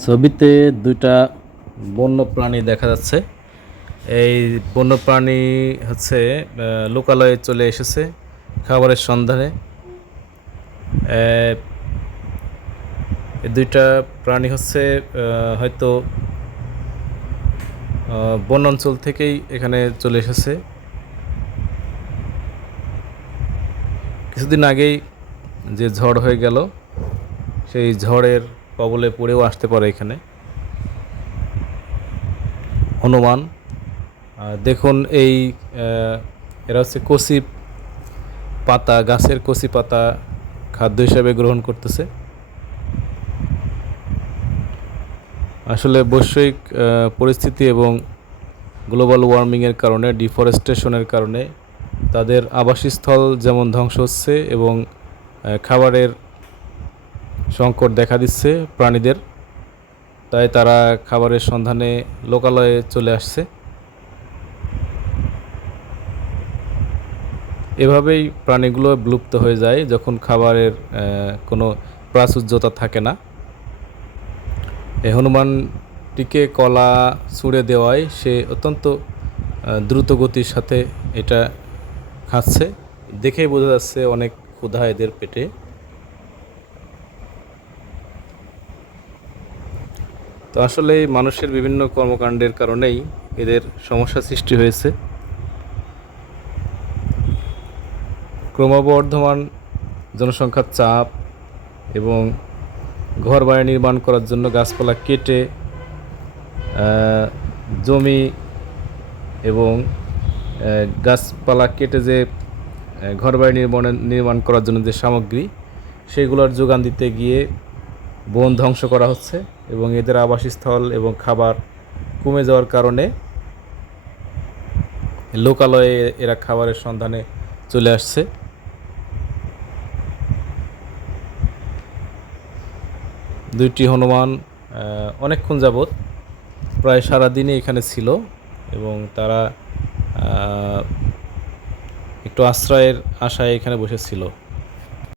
ছবিতে দুইটা বন্য প্রাণী দেখা যাচ্ছে। এই বন্য প্রাণী হচ্ছে লোকালয়ে চলে এসেছে খাবারের সন্ধানে। দুইটা প্রাণী হচ্ছে হয়তো আহ, বন অঞ্চল থেকেই এখানে চলে এসেছে। কিছুদিন আগেই যে ঝড় হয়ে গেল সেই ঝড়ের কবলে পড়েও আসতে পারে এখানে। হনুমান দেখুন এই এরা হচ্ছে কচি পাতা, গাছের কচি পাতা খাদ্য হিসাবে গ্রহণ করতেছে। আসলে বৈশ্বিক পরিস্থিতি এবং গ্লোবাল ওয়ার্মিংয়ের কারণে, ডিফরেস্টেশনের কারণে তাদের আবাসস্থল যেমন ধ্বংস হচ্ছে এবং খাবারের সংকট দেখা দিচ্ছে প্রাণীদের। তাই তারা খাবারের সন্ধানে লোকালয়ে চলে আসছে। এভাবেই প্রাণীগুলো বিলুপ্ত হয়ে যায় যখন খাবারের কোনো প্রাচুর্যতা থাকে না। এই হনুমানটিকে কলা ছুঁড়ে দেওয়ায় সে অত্যন্ত দ্রুত গতির সাথে এটা খাচ্ছে। দেখেই বোঝা যাচ্ছে অনেক ক্ষুধা এদের পেটে। তো আসলে মানুষের বিভিন্ন কর্মকাণ্ডের কারণেই এদের সমস্যা সৃষ্টি হয়েছে। ক্রমবর্ধমান জনসংখ্যার চাপ এবং ঘর বাড়ি নির্মাণ করার জন্য গাছপালা কেটে জমি এবং গাছপালা কেটে যে আহ, ঘর বাড়ি নির্মাণ নির্মাণ করার জন্য যে সামগ্রী সেগুলোর যোগান দিতে গিয়ে বন ধ্বংস করা হচ্ছে। এবং এদের আবাসস্থল এবং খাবার কমে যাওয়ার কারণে লোকালয়ে এরা খাবারের সন্ধানে চলে আসছে। দুইটি হনুমান অনেকক্ষণ যাবৎ প্রায় সারাদিনই এখানে ছিল এবং তারা একটু আশ্রয়ের আশায় এখানে বসেছিল।